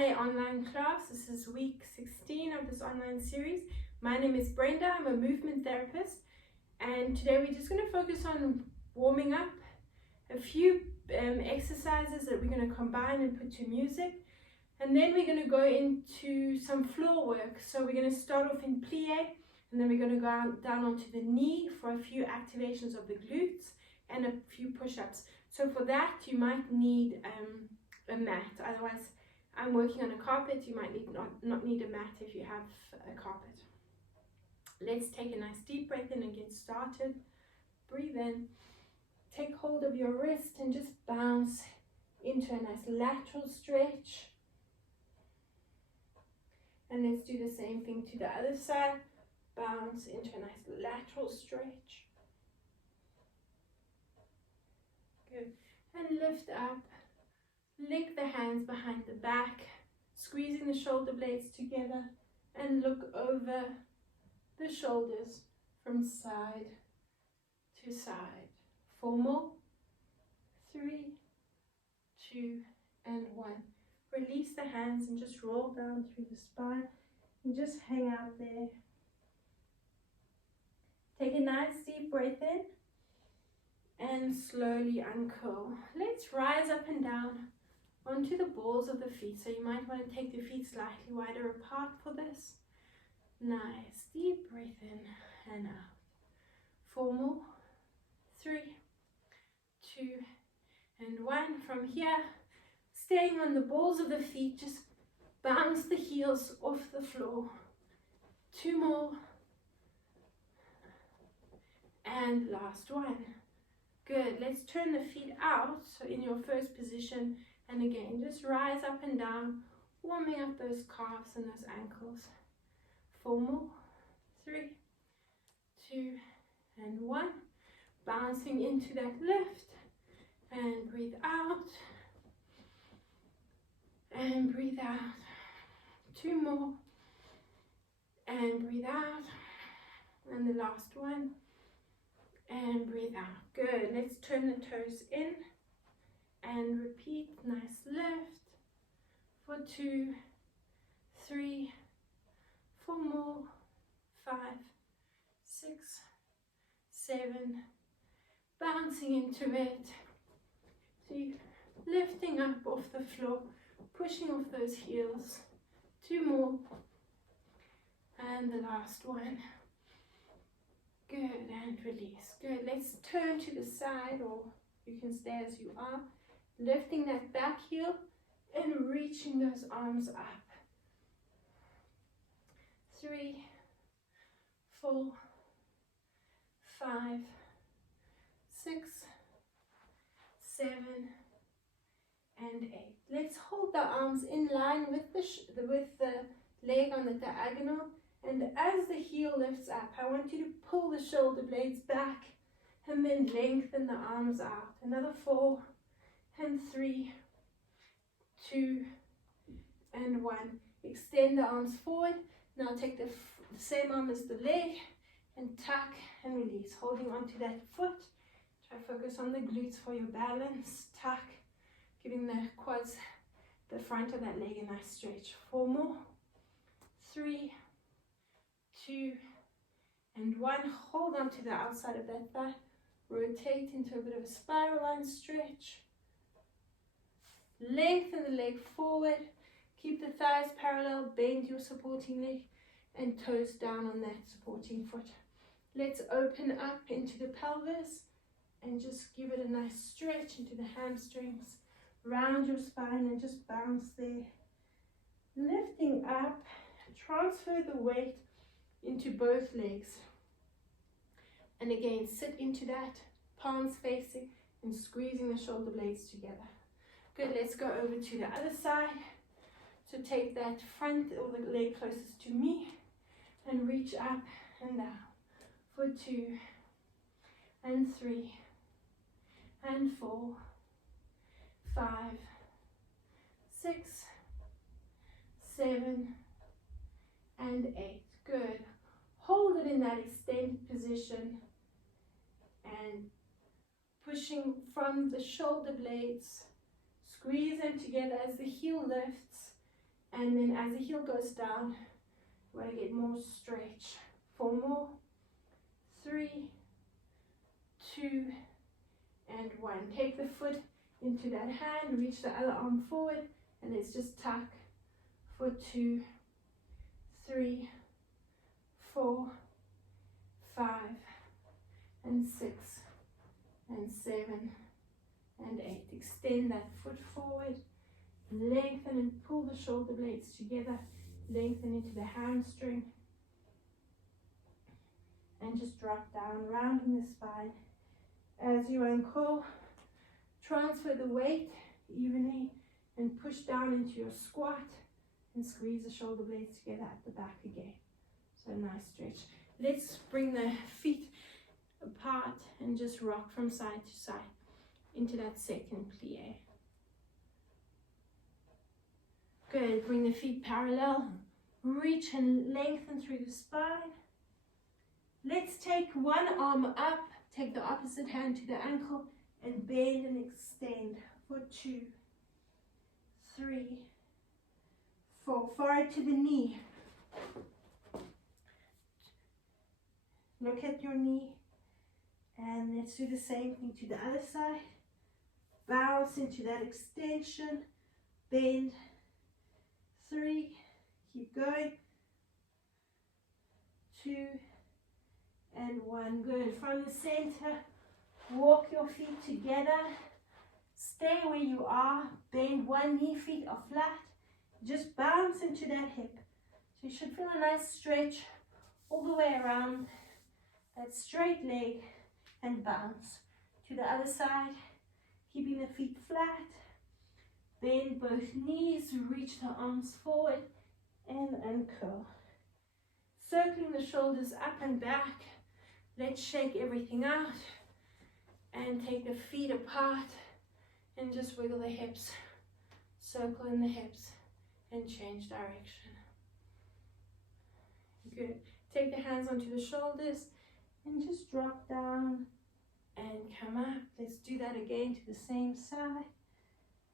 ballet online class. This is week 16 of this online series. My name is Brenda. I'm a movement therapist, and today we're just going to focus on warming up, a few exercises that we're going to combine and put to music, and then we're going to go into some floor work. So we're going to start off in plie, and then we're going to go down onto the knee for a few activations of the glutes and a few push-ups. So for that you might need a mat. Otherwise, I'm working on a carpet. You might not need a mat if you have a carpet. Let's take a nice deep breath in and get started. Breathe in. Take hold of your wrist and just bounce into a nice lateral stretch. And let's do the same thing to the other side. Bounce into a nice lateral stretch. Good. And lift up. Link the hands behind the back, squeezing the shoulder blades together, and look over the shoulders from side to side. 4 more. 3, 2, and 1. Release the hands and just roll down through the spine and just hang out there. Take a nice deep breath in and slowly uncurl. Let's rise up and down onto the balls of the feet. So you might want to take the feet slightly wider apart for this. Nice deep breath in and out. 4 more. 3, 2, and 1. From here, staying on the balls of the feet, just bounce the heels off the floor. 2 more. And last one. Good. Let's turn the feet out. So in your first position, and again, just rise up and down, warming up those calves and those ankles. 4 more. 3, 2, and 1. Bouncing into that lift. And breathe out. And breathe out. 2 more. And breathe out. And the last one. And breathe out. Good. Let's turn the toes in. And repeat. Nice lift. For 2, 3, 4 more. 5, 6, 7. Bouncing into it. So you're lifting up off the floor, pushing off those heels. 2 more. And the last one. Good, and release. Good. Let's turn to the side, or you can stay as you are. Lifting that back heel and reaching those arms up. 3, 4, 5, 6, 7, and 8. Let's hold the arms in line with the leg on the diagonal. And as the heel lifts up, I want you to pull the shoulder blades back and then lengthen the arms out. Another 4, and 3, 2, and 1. Extend the arms forward. Now take the same arm as the leg and tuck and release, holding onto that foot. Try focus on the glutes for your balance. Tuck, giving the quads, the front of that leg, a nice stretch. 4 more. 3, 2, and 1. Hold on to the outside of that thigh. Rotate into a bit of a spiral line stretch. Lengthen the leg forward. Keep the thighs parallel. Bend your supporting leg and toes down on that supporting foot. Let's open up into the pelvis and just give it a nice stretch into the hamstrings. Round your spine and just bounce there. Lifting up. Transfer the weight into both legs. And again, sit into that, palms facing and squeezing the shoulder blades together. Good, let's go over to the other side. So take that front or the leg closest to me and reach up and down for 2, and 3, and 4, 5, 6, 7, and 8. Good. Hold it in that extended position and pushing from the shoulder blades. Squeeze them together as the heel lifts And then as the heel goes down, we're going to get more stretch. 4 more. 3, 2, and 1. Take the foot into that hand, reach the other arm forward, and let's just tuck for 2, 3, 4, 5, and 6, and 7, and 8. Extend that foot forward, lengthen and pull the shoulder blades together, lengthen into the hamstring, and just drop down, rounding the spine. As you uncoil, transfer the weight evenly and push down into your squat and squeeze the shoulder blades together at the back again. So nice stretch. Let's bring the feet apart and just rock from side to side into that second plie. Good. Bring the feet parallel. Reach and lengthen through the spine. Let's take one arm up. Take the opposite hand to the ankle and bend and extend for 2, 3, 4. Forward to the knee. Look at your knee. And let's do the same thing to the other side. Bounce into that extension. Bend. 3. Keep going. 2 and 1. Good. From the center, walk your feet together. Stay where you are. Bend one knee, feet are flat. Just bounce into that hip. So you should feel a nice stretch all the way around that straight leg and bounce. To the other side, keeping the feet flat. Bend both knees, reach the arms forward and uncurl. Circling the shoulders up and back. Let's shake everything out and take the feet apart and just wiggle the hips. Circle in the hips and change direction. Good. Take the hands onto the shoulders and just drop down and come up. Let's do that again to the same side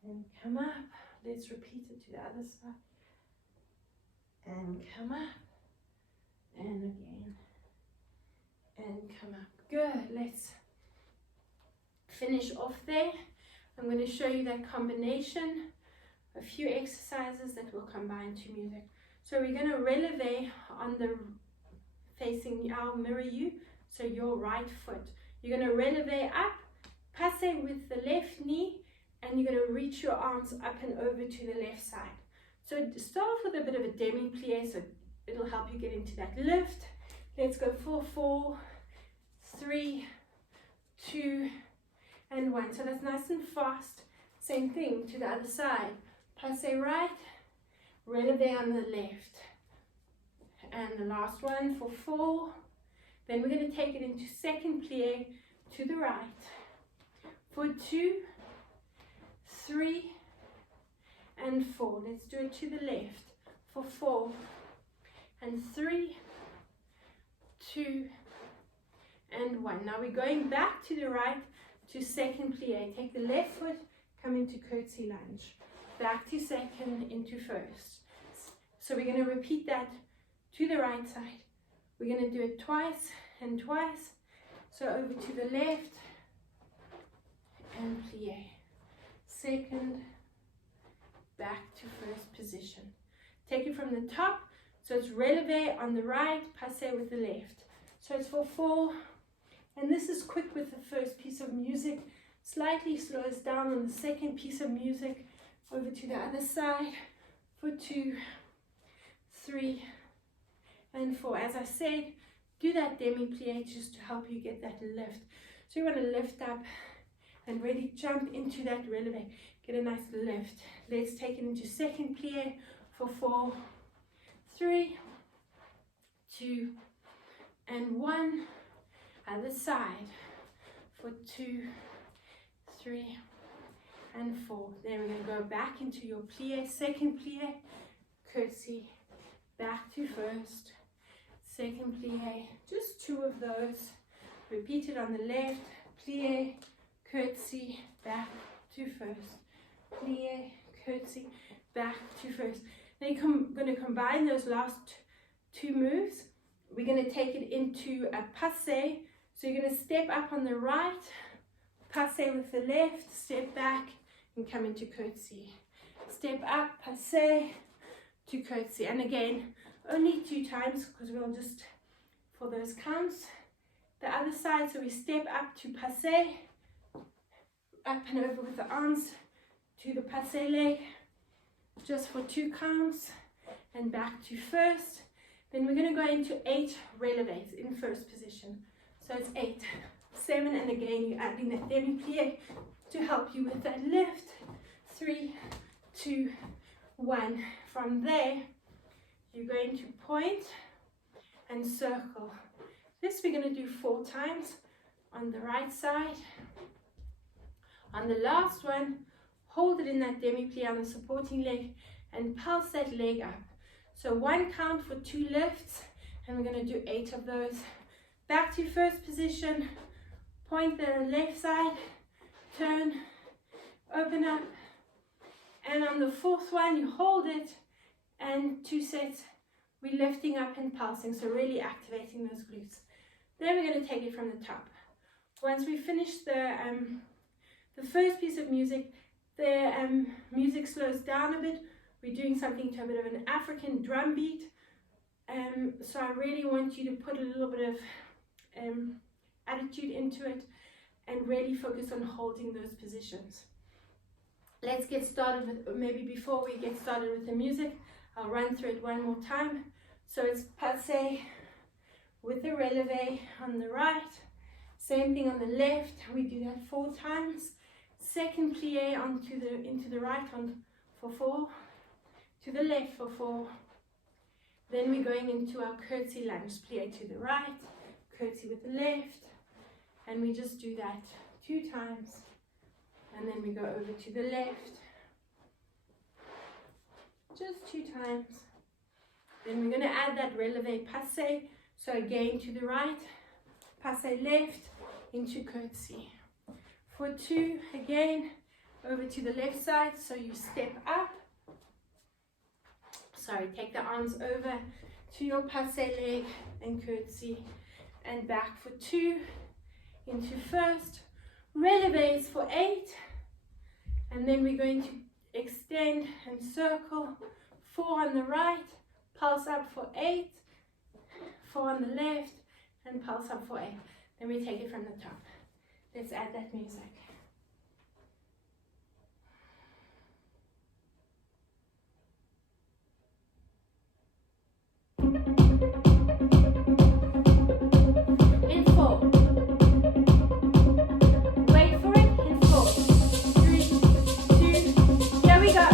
and come up. Let's repeat it to the other side and come up and again and come up. Good. Let's finish off there. I'm going to show you that combination, a few exercises that will combine to music. So we're going to releve on the facing our mirror you, so your right foot. You're going to releve up, passe with the left knee, and you're going to reach your arms up and over to the left side. So start off with a bit of a demi-plie, so it'll help you get into that lift. Let's go for 4, 3, 2, and 1. So that's nice and fast. Same thing to the other side. Passe right, releve on the left. And the last one for 4. Then we're going to take it into second plie to the right. For 2, 3, and 4. Let's do it to the left. For 4, and 3, 2, and 1. Now we're going back to the right to second plie. Take the left foot, come into curtsy lunge. Back to second, into first. So we're going to repeat that to the right side. We're going to do it twice and twice. So over to the left and plie. Second, back to first position. Take it from the top. So it's releve on the right, passe with the left. So it's for 4. And this is quick with the first piece of music. Slightly slows down on the second piece of music. Over to the other side. For 2, 3, and 4. As I said, do that demi-plie just to help you get that lift. So you want to lift up and really jump into that releve. Get a nice lift. Let's take it into second plie for 4, 3, 2, and 1. Other side for 2, 3, and 4. Then we're going to go back into your plie, second plie, curtsy, back to first, second plie, just 2 of those. Repeat it on the left, plie, curtsy, back to first, plie, curtsy, back to first. Then you're going to combine those last two moves. We're going to take it into a passé. So you're going to step up on the right, passé with the left, step back and come into curtsy. Step up, passé to curtsy. And again, only 2 times because we'll just, for those counts. The other side, so we step up to passé, up and over with the arms to the passé leg, just for 2 counts, and back to first. Then we're going to go into 8 relevés in first position. So it's 8, 7, and again you're adding that demi-plie to help you with that lift. 3, 2, 1. From there, you're going to point and circle. This we're going to do 4 times on the right side. On the last one, hold it in that demi-plie on the supporting leg and pulse that leg up. So 1 count for 2 lifts, and we're going to do 8 of those. Back to first position, point the left side, turn, open up, and on the 4th one you hold it, and 2 sets, we're lifting up and pulsing, so really activating those glutes. Then we're going to take it from the top. Once we finish the first piece of music, the music slows down a bit. We're doing something to a bit of an African drum beat. So I really want you to put a little bit of attitude into it and really focus on holding those positions. Let's get started with, maybe before we get started with the music, I'll run through it one more time. So it's passé with the relevé on the right, same thing on the left, we do that 4 times. Second plie into the right for 4, to the left for 4. Then we're going into our curtsy lunge, plie to the right, curtsy with the left, and we just do that 2 times, and then we go over to the left, just 2 times. Then we're going to add that relevé passé, so again to the right, passé left, into curtsy. For 2, again, over to the left side, so you step up, take the arms over to your passé leg and curtsy, and back for 2, into first, relevés for 8, and then we're going to extend and circle, 4 on the right, pulse up for 8, 4 on the left, and pulse up for 8. Then we take it from the top. Let's add that music. In 4. Wait for it. In 4, 3, 2, here we go.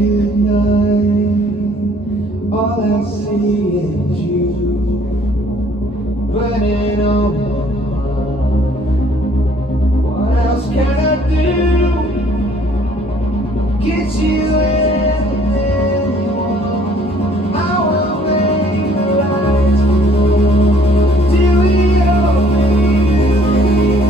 good night. All I see is you running on my mind. What else can I do? Get you anything you want. I will make the lights glow. Do it all, baby.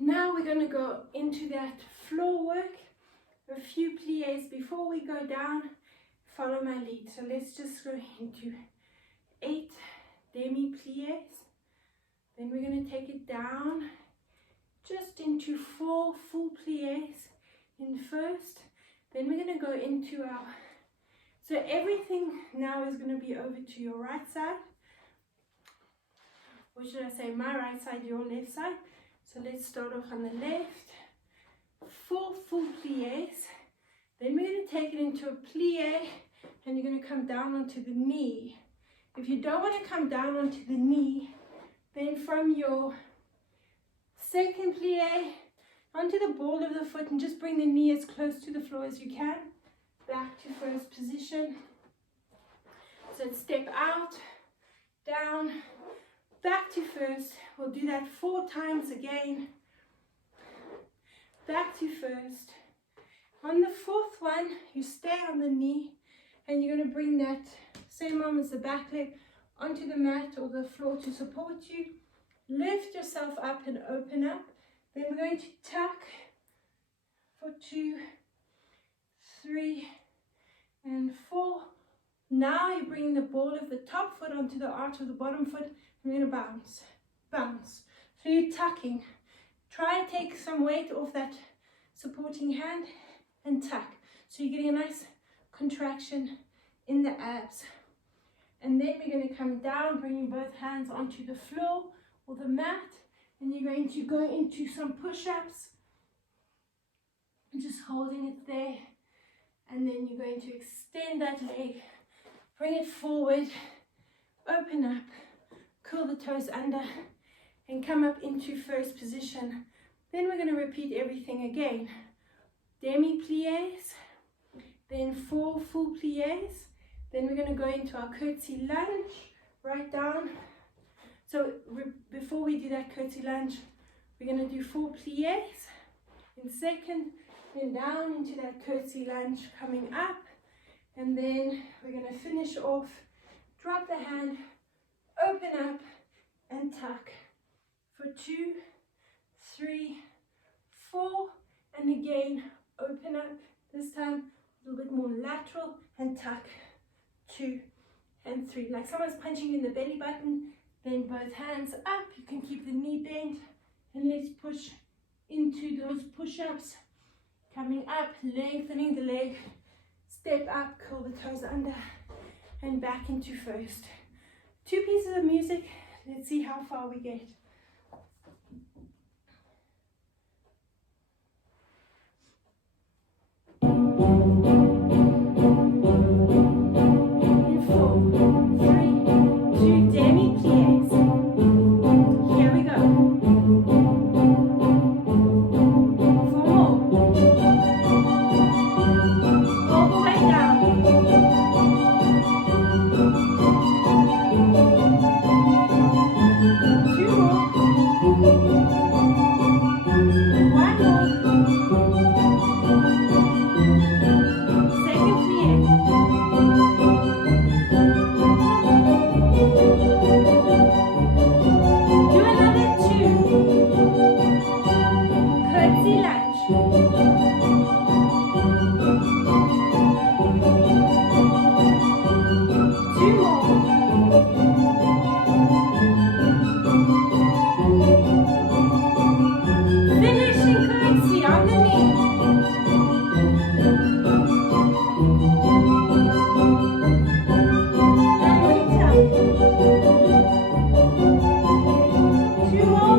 Now we're going to go into that floor work, a few pliés before we go down. Follow my lead. So let's just go into 8 demi pliés. Then we're going to take it down just into 4 full pliés in first. Then we're going to go into our, so everything now is going to be over to your right side. Or should I say my right side, your left side. So let's start off on the left. 4 full pliés. Then we're going to take it into a plie and you're going to come down onto the knee. If you don't want to come down onto the knee, then from your second plie onto the ball of the foot and just bring the knee as close to the floor as you can. Back to first position. So step out, down, back to first. We'll do that 4 times again. Back to first. On the 4th one, you stay on the knee and you're going to bring that same arm as the back leg onto the mat or the floor to support you. Lift yourself up and open up. Then we're going to tuck for 2, 3, and 4. Now you bring the ball of the top foot onto the arch of the bottom foot and we're going to bounce, bounce. So you're tucking. Try and take some weight off that supporting hand and tuck. So you're getting a nice contraction in the abs. And then we're going to come down, bringing both hands onto the floor or the mat. And you're going to go into some push-ups. Just holding it there. And then you're going to extend that leg. Bring it forward. Open up. Curl the toes under. And come up into first position. Then we're going to repeat everything again. Demi pliés. then 4 full pliés. Then we're going to go into our curtsy lunge, right down. So before we do that curtsy lunge, we're going to do 4 pliés in second, then down into that curtsy lunge, coming up, and then we're going to finish off, drop the hand, open up and tuck for 2, 3, 4, and again open up, this time a little bit more lateral, and tuck 2 and 3, like someone's punching in the belly button. Then both hands up, you can keep the knee bent, and let's push into those push-ups, coming up, lengthening the leg, step up, curl the toes under, and back into first. 2 pieces of music, let's see how far we get. In 4, 3, 2, demi-pliés. Here we go. 4 more. All the way down. 2 more. 1 more. Second plié. Do another 2. Curtsy lunge. 2 more. Finishing curtsy on the knee. And we tuck. 2 more.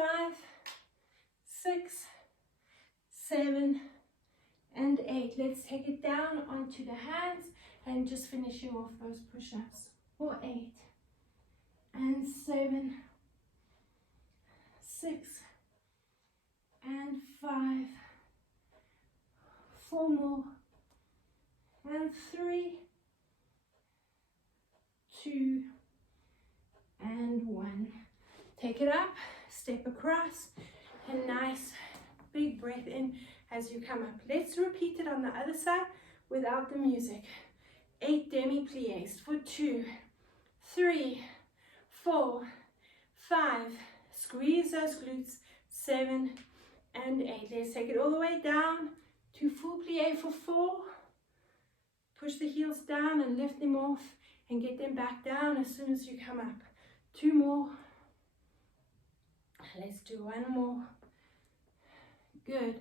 5, 6, 7, and 8. Let's take it down onto the hands and just finishing off those push-ups for 8 and 7, 6 and 5, 4 more, and 3, 2 and 1. Take it up, step across, and nice big breath in as you come up. Let's repeat it on the other side without the music. 8 demi pliés for 2, 3, 4, 5, squeeze those glutes, 7 and 8. Let's take it all the way down to full plie for 4. Push the heels down and lift them off and get them back down as soon as you come up. 2 more. Let's do 1 more. Good.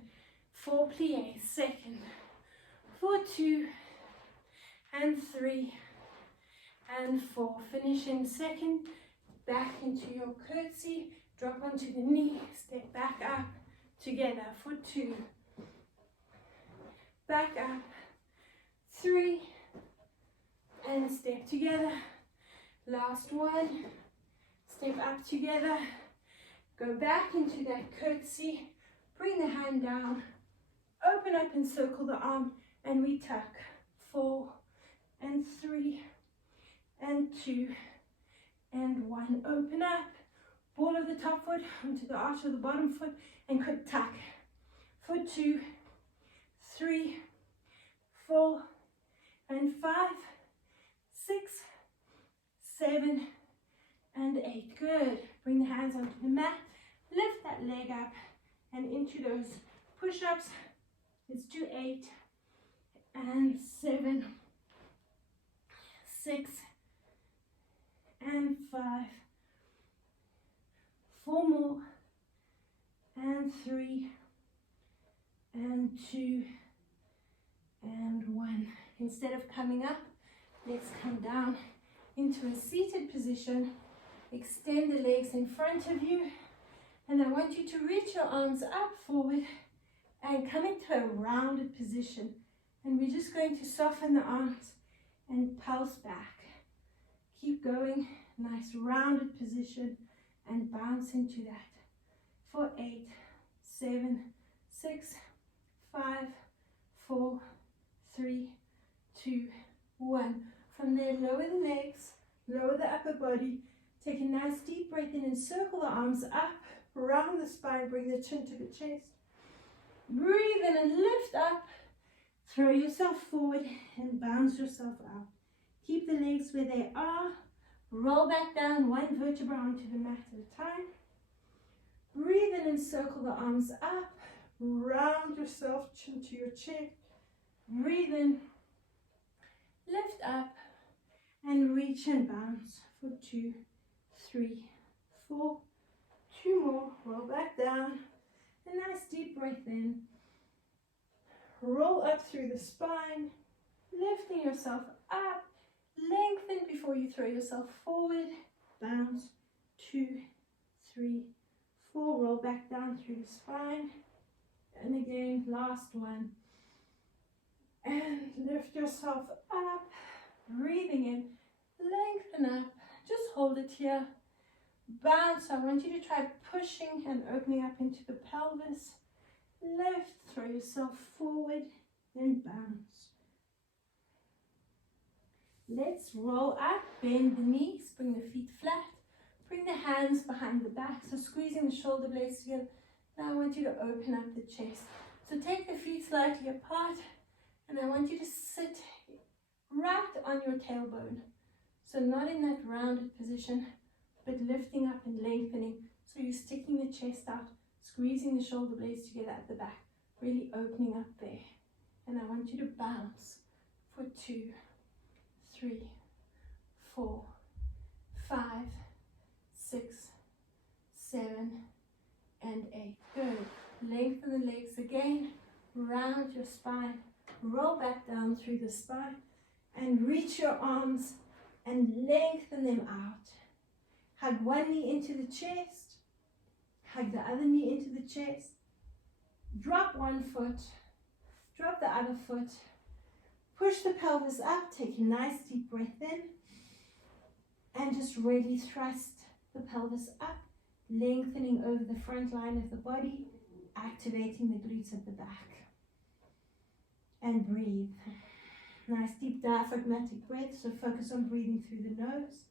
4 pliés, second. For 2 and 3 and 4. Finish in second. Back into your curtsy. Drop onto the knee. Step back up. Together for 2. Back up. 3 and step together. Last one. Step up together. Go back into that curtsy. Bring the hand down. Open up and circle the arm and we tuck. 4 and 3 and 2 and 1. Open up. Ball of the top foot onto the arch of the bottom foot and quick tuck. For 2, 3, 4 and 5, 6, 7 and 8. Good. Bring the hands onto the mat. Lift that leg up and into those push-ups. Let's do 8 and 7, 6 and 5, 4 more, and 3 and 2 and 1. Instead of coming up, let's come down into a seated position. Extend the legs in front of you, and I want you to reach your arms up forward and come into a rounded position. And we're just going to soften the arms and pulse back. Keep going, nice rounded position, and bounce into that. For 8, 7, 6, 5, 4, 3, 2, 1. From there, lower the legs, lower the upper body. Take a nice deep breath in and circle the arms up, around the spine, bring the chin to the chest. Breathe in and lift up. Throw yourself forward and bounce yourself out. Keep the legs where they are. Roll back down 1 vertebra onto the mat at a time. Breathe in and circle the arms up. Round yourself, chin to your chest. Breathe in, lift up, and reach and bounce for 2, 3, 4. 2 more. Roll back down. A nice deep breath in. Roll up through the spine, lifting yourself up. Lengthen before you throw yourself forward. Bounce. 2, 3, 4. Roll back down through the spine. And again, last one. And lift yourself up. Breathing in. Lengthen up. Just hold it here. Bounce. I want you to try pushing and opening up into the pelvis. Lift, throw yourself forward, and bounce. Let's roll up, bend the knees, bring the feet flat, bring the hands behind the back, so squeezing the shoulder blades together. Now I want you to open up the chest. So take the feet slightly apart, and I want you to sit right on your tailbone. So not in that rounded position, but lifting up and lengthening. So you're sticking the chest out, squeezing the shoulder blades together at the back, really opening up there. And I want you to bounce for 2, 3, 4, 5, 6, 7, and 8. Good. Lengthen the legs again, round your spine, roll back down through the spine, and reach your arms and lengthen them out. Hug one knee into the chest, Hug the other knee into the chest. Drop one foot. Drop the other foot. Push the pelvis up. Take a nice deep breath in. And just really thrust the pelvis up, lengthening over the front line of the body, activating the glutes at the back. And breathe. Nice deep diaphragmatic breath, so focus on breathing through the nose.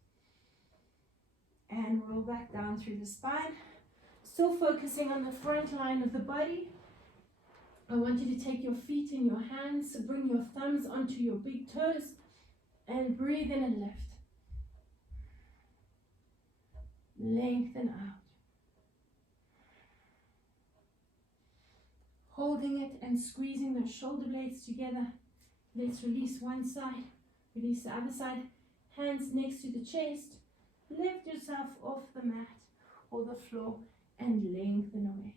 And roll back down through the spine. Still focusing on the front line of the body. I want you to take your feet in your hands, bring your thumbs onto your big toes, and breathe in and lift. Lengthen out. Holding it and squeezing those shoulder blades together. Let's release one side, release the other side. Hands next to the chest. Lift yourself off the mat or the floor and lengthen away.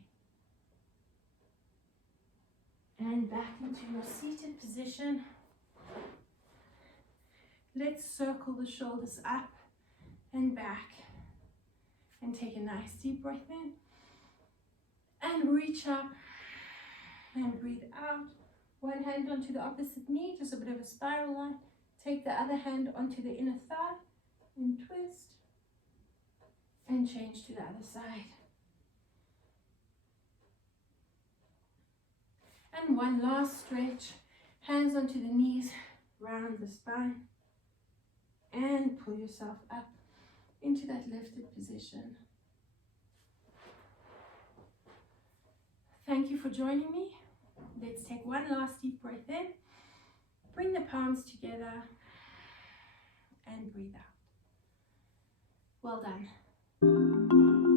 And back into your seated position. Let's circle the shoulders up and back. And take a nice deep breath in. And reach up. And breathe out. One hand onto the opposite knee, just a bit of a spiral line. Take the other hand onto the inner thigh. And twist. And change to the other side. And one last stretch. Hands onto the knees, round the spine. And pull yourself up into that lifted position. Thank you for joining me. Let's take one last deep breath in. Bring the palms together and breathe out. Well done.